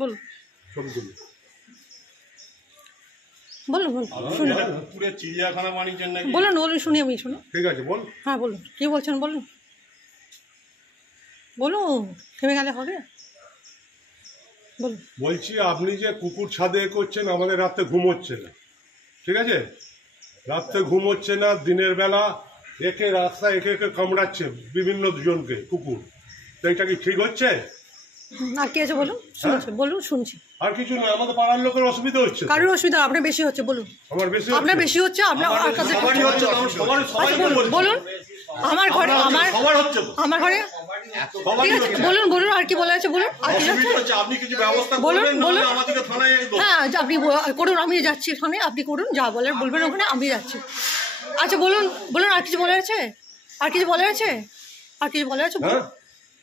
বলুন সবগুলো বলুন বলুন শুনি পুরো চিড়িয়াখানা বানিয়েছেন নাকি? বলুন বলুন শুনি আমি শুনি। ঠিক আছে বল। হ্যাঁ বলুন কী বলছেন বলুন বলুন থেমে গেলে হবে বলুন। বলছি আপনি যে কুকুর ছাদে করছেন আমাদের রাত্রে ঘুম হচ্ছে না, ঠিক আছে? রাত্রে ঘুম হচ্ছে না, দিনের বেলা একে রাস্তায় একে একে কামড়াচ্ছে বিভিন্ন জনকে কুকুর, তো এটা কি ঠিক হচ্ছে? আর কি আছে বলুন শুনছি বলুন শুনছি। আর কিছু না, আমাদের পাড়ার লোকের অসুবিধা হচ্ছে। কারোর অসুবিধা আপনার বেশি হচ্ছে বলুন। আমার বেশি আপনার বেশি হচ্ছে আপনার সবারই হচ্ছে, আচ্ছা বলুন আমার ঘরে আমার ঘরে ঠিক আছে বলুন বলুন আর কি বলা আছে বলুন আর কি বলুন বলুন। হ্যাঁ আপনি করুন আমি যাচ্ছি ওখানে, আপনি করুন যা বলার বলবেন ওখানে আমি যাচ্ছি। আচ্ছা বলুন বলুন আর কিছু বলার আছে আর কিছু বলার আছে আর কিছু বলার আছে বলুন।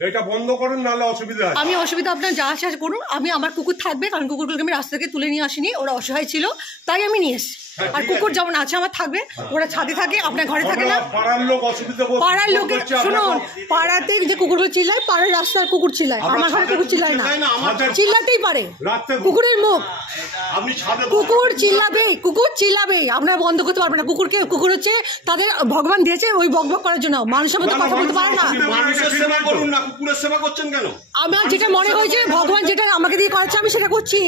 এটা বন্ধ করুন নাহলে অসুবিধা আছে। আমি অসুবিধা আপনার যা আছে করুন, আমি আমার কুকুর থাকবে কারণ কুকুরগুলোকে আমি রাস্তা থেকে তুলে নিয়ে আসিনি, ওরা অসহায় ছিল তাই আমি নিয়ে এসেছি। আর কুকুর যেমন আছে আমার থাকবে, ওরা ছাদে থাকে আপনার ঘরে থাকে না। পাড়ার লোকের শুনুন পাড়াতে যে কুকুরগুলো চিল্লায় পাড়ার রাস্তার কুকুর চিল্লায়, আমার ঘরে কুকুর চিল্লায় না, চিল্লাতেই পারে কুকুরের মুখ। কুকুর চিল্লাবেই আপনারা বন্ধ করতে পারবেন না। কুকুর হচ্ছে তাদের ভগবান দিয়েছে ওই বকবক করার জন্য, মানুষের মতো কথা বলতে পারে না। আমার যেটা মনে হয়েছে ভগবান যেটা আমাকে দিয়ে করাচ্ছে আমি সেটা করছি,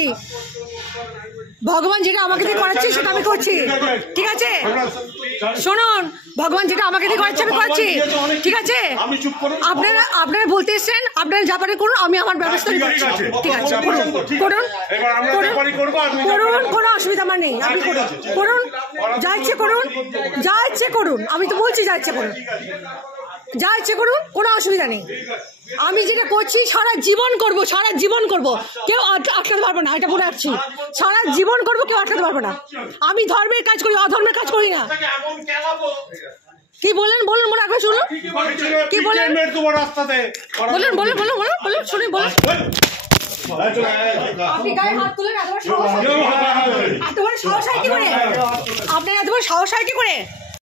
ভগবান যেটা আমাকে দিয়ে করাচ্ছে সেটা আমি করছি, ঠিক আছে? শুনুন ভগবান যেটা আমাকে দিয়ে করাচ্ছে আমি করছি, ঠিক আছে? আপনারা বলতে এসছেন, আপনারা যা পারেন করুন, আমি আমার ব্যবস্থা করছি, ঠিক আছে? করুন করুন কোনো অসুবিধা আমার নেই, আপনি করুন যা ইচ্ছে করুন যা ইচ্ছে করুন, আমি তো বলছি যা ইচ্ছে করুন যা ইচ্ছে করুন কোনো অসুবিধা নেই। আমি যেটা করছি সারা জীবন করব কেউ আটকাতে পারবে না, এটা বলে রাখছি। সারা জীবন করব কেউ আটকাতে পারবে না। আমি ধর্মের কাজ করি অধর্মের কাজ করি না। কি বলেন বলুন বলে একবার শুনুন কি বলেন বলুন বলুন বলুন বলুন বলুন শুনি বলুন। আপনি গায়ে হাত তুলেন, এত বড় সাহস হয় কি করে? আপনার এত বড় সাহস হয় কি করে?